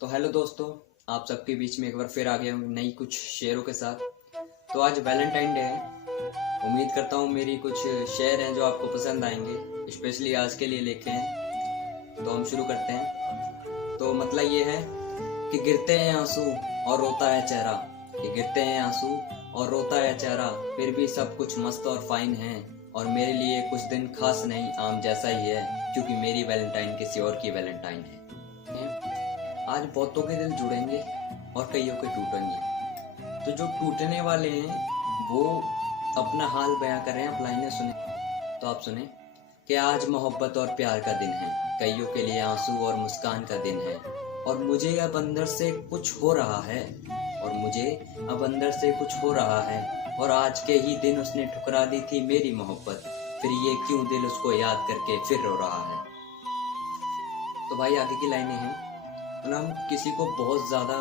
तो हेलो दोस्तों, आप सबके बीच में एक बार फिर आ गया हूँ नई कुछ शेयरों के साथ। तो आज वैलेंटाइन डे है। उम्मीद करता हूँ मेरी कुछ शेयर हैं जो आपको पसंद आएंगे, स्पेशली आज के लिए लेके हैं। तो हम शुरू करते हैं। तो मतलब ये है कि गिरते हैं आंसू और रोता है चेहरा, कि गिरते हैं आंसू और रोता है चेहरा, फिर भी सब कुछ मस्त और फाइन है। और मेरे लिए कुछ दिन खास नहीं, आम जैसा ही है, क्योंकि मेरी वैलेंटाइन किसी और की वैलेंटाइन है। आज बहुतों के दिल जुड़ेंगे और कईयों के टूटेंगे। तो जो टूटने वाले हैं वो अपना हाल बयां कर रहे हैं, आप लाइनें सुने। तो आप सुने कि आज मोहब्बत और प्यार का दिन है, कईयों के लिए आंसू और मुस्कान का दिन है। और मुझे अब अंदर से कुछ हो रहा है, और मुझे अब अंदर से कुछ हो रहा है। और आज के ही दिन उसने ठुकरा दी थी मेरी मोहब्बत, फिर ये क्यों दिल उसको याद करके फिर रो रहा है। तो भाई आगे की लाइनें हैं। तो हम किसी को बहुत ज़्यादा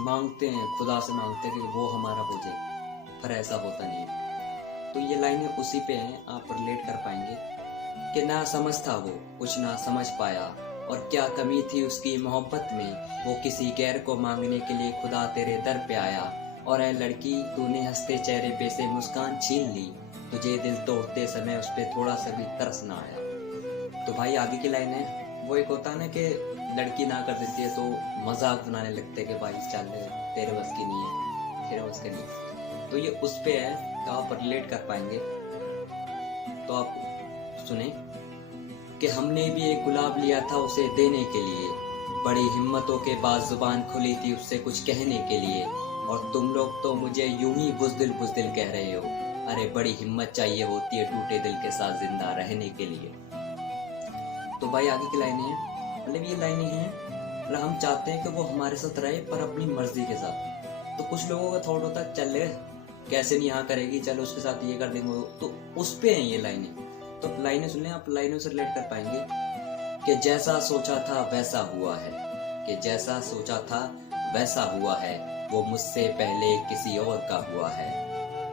मांगते हैं, खुदा से मांगते हैं कि वो हमारा हो जाए, पर ऐसा होता नहीं है। तो ये लाइनें उसी पे हैं, आप रिलेट कर पाएंगे कि ना समझ था वो, कुछ ना समझ पाया, और क्या कमी थी उसकी मोहब्बत में, वो किसी गैर को मांगने के लिए खुदा तेरे दर पे आया। और ऐ लड़की, तूने हंसते चेहरे पे से मुस्कान छीन ली, तुझे दिल तोड़ते समय उस पर थोड़ा सा भी तरस ना आया। तो भाई आगे की लाइन है, वो एक होता है ना कि लड़की ना कर देती है तो मजाक बनाने लगते हैं कि भाई चल तेरे बस की नहीं है, तेरे बस की नहीं। तो ये उस पे है, तो आप रिलेट कर पाएंगे। तो आप सुने कि हमने भी एक गुलाब लिया था उसे देने के लिए, बड़ी हिम्मतों के बाद जुबान खुली थी उससे कुछ कहने के लिए। और तुम लोग तो मुझे यूं ही बुज़दिल कह रहे हो, अरे बड़ी हिम्मत चाहिए होती है टूटे दिल के साथ जिंदा रहने के लिए। तो भाई आगे की लाइनें हैं, मतलब ये लाइनें हैं, मतलब हम चाहते हैं कि वो हमारे साथ रहे पर अपनी मर्जी के साथ। तो कुछ लोगों का थॉट होता है चल कैसे नहीं यहाँ करेगी, चलो उसके साथ ये कर देंगे, तो उस पे हैं ये लाइनें। तो लाइनें सुन लें, आप लाइनों से रिलेट कर पाएंगे कि जैसा सोचा था वैसा हुआ है, कि जैसा सोचा था वैसा हुआ है, वो मुझसे पहले किसी और का हुआ है।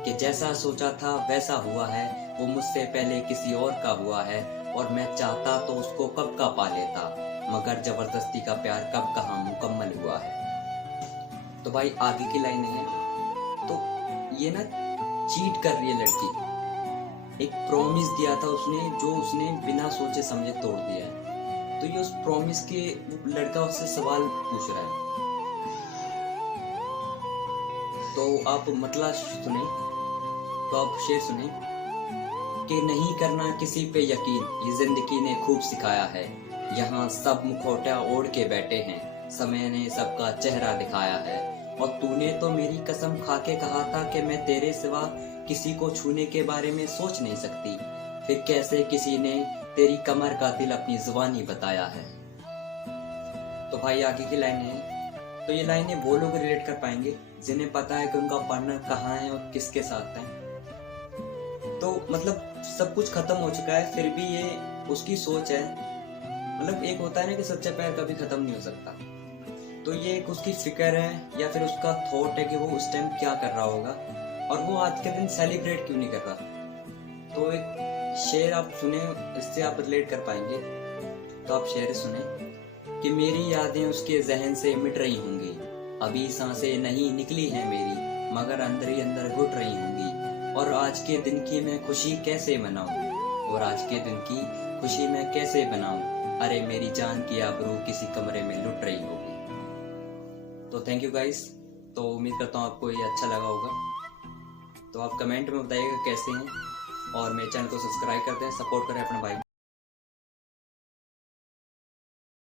कि जैसा सोचा था वैसा हुआ है, वो मुझसे पहले किसी और का हुआ है। और मैं चाहता तो उसको कब का पा लेता, मगर जबरदस्ती का प्यार कब कहाँ मुकम्मल हुआ है। तो भाई आगे की लाइन है, तो ये ना चीट कर रही है लड़की, एक प्रॉमिस दिया था उसने जो उसने बिना सोचे समझे तोड़ दिया है। तो ये उस प्रॉमिस के लड़का उससे सवाल पूछ रहा है। तो आप मतलब सुने, तो आप शेर सुने कि नहीं करना किसी पे यकीन, ये जिंदगी ने खूब सिखाया है। यहाँ सब मुखौटा ओढ़ के बैठे हैं, समय ने सबका चेहरा दिखाया है। और तूने तो मेरी कसम खा के कहा था कि मैं तेरे सिवा किसी को छूने के बारे में सोच नहीं सकती, फिर कैसे किसी ने तेरी कमर का दिल अपनी जुबानी बताया है। तो भाई आगे की लाइनें हैं। तो ये लाइनें वो लोग रिलेट कर पाएंगे जिन्हें पता है कि उनका पार्टनर कहाँ है और किसके साथ है। तो मतलब सब कुछ खत्म हो चुका है, फिर भी ये उसकी सोच है। मतलब एक होता है ना कि सच्चा प्यार कभी खत्म नहीं हो सकता। तो ये एक उसकी फिक्र है, या फिर उसका थॉट है कि वो उस टाइम क्या कर रहा होगा, और वो आज के दिन सेलिब्रेट क्यों नहीं कर रहा। तो एक शेर आप सुने, इससे आप रिलेट कर पाएंगे। तो आप शेर सुने कि मेरी यादें उसके जहन से मिट रही होंगी, अभी सांसें नहीं निकली हैं मेरी, मगर अंदर ही अंदर घुट रही होंगी। और आज के दिन की मैं खुशी कैसे मनाऊं, और आज के दिन की खुशी मैं कैसे बनाऊं, अरे मेरी जान की आबरू किसी कमरे में लुट रही होगी। तो थैंक यू गाइस। तो उम्मीद करता हूँ आपको ये अच्छा लगा होगा। तो आप कमेंट में बताइएगा कैसे हैं, और मेरे चैनल को सब्सक्राइब कर दें, सपोर्ट करें अपने भाई।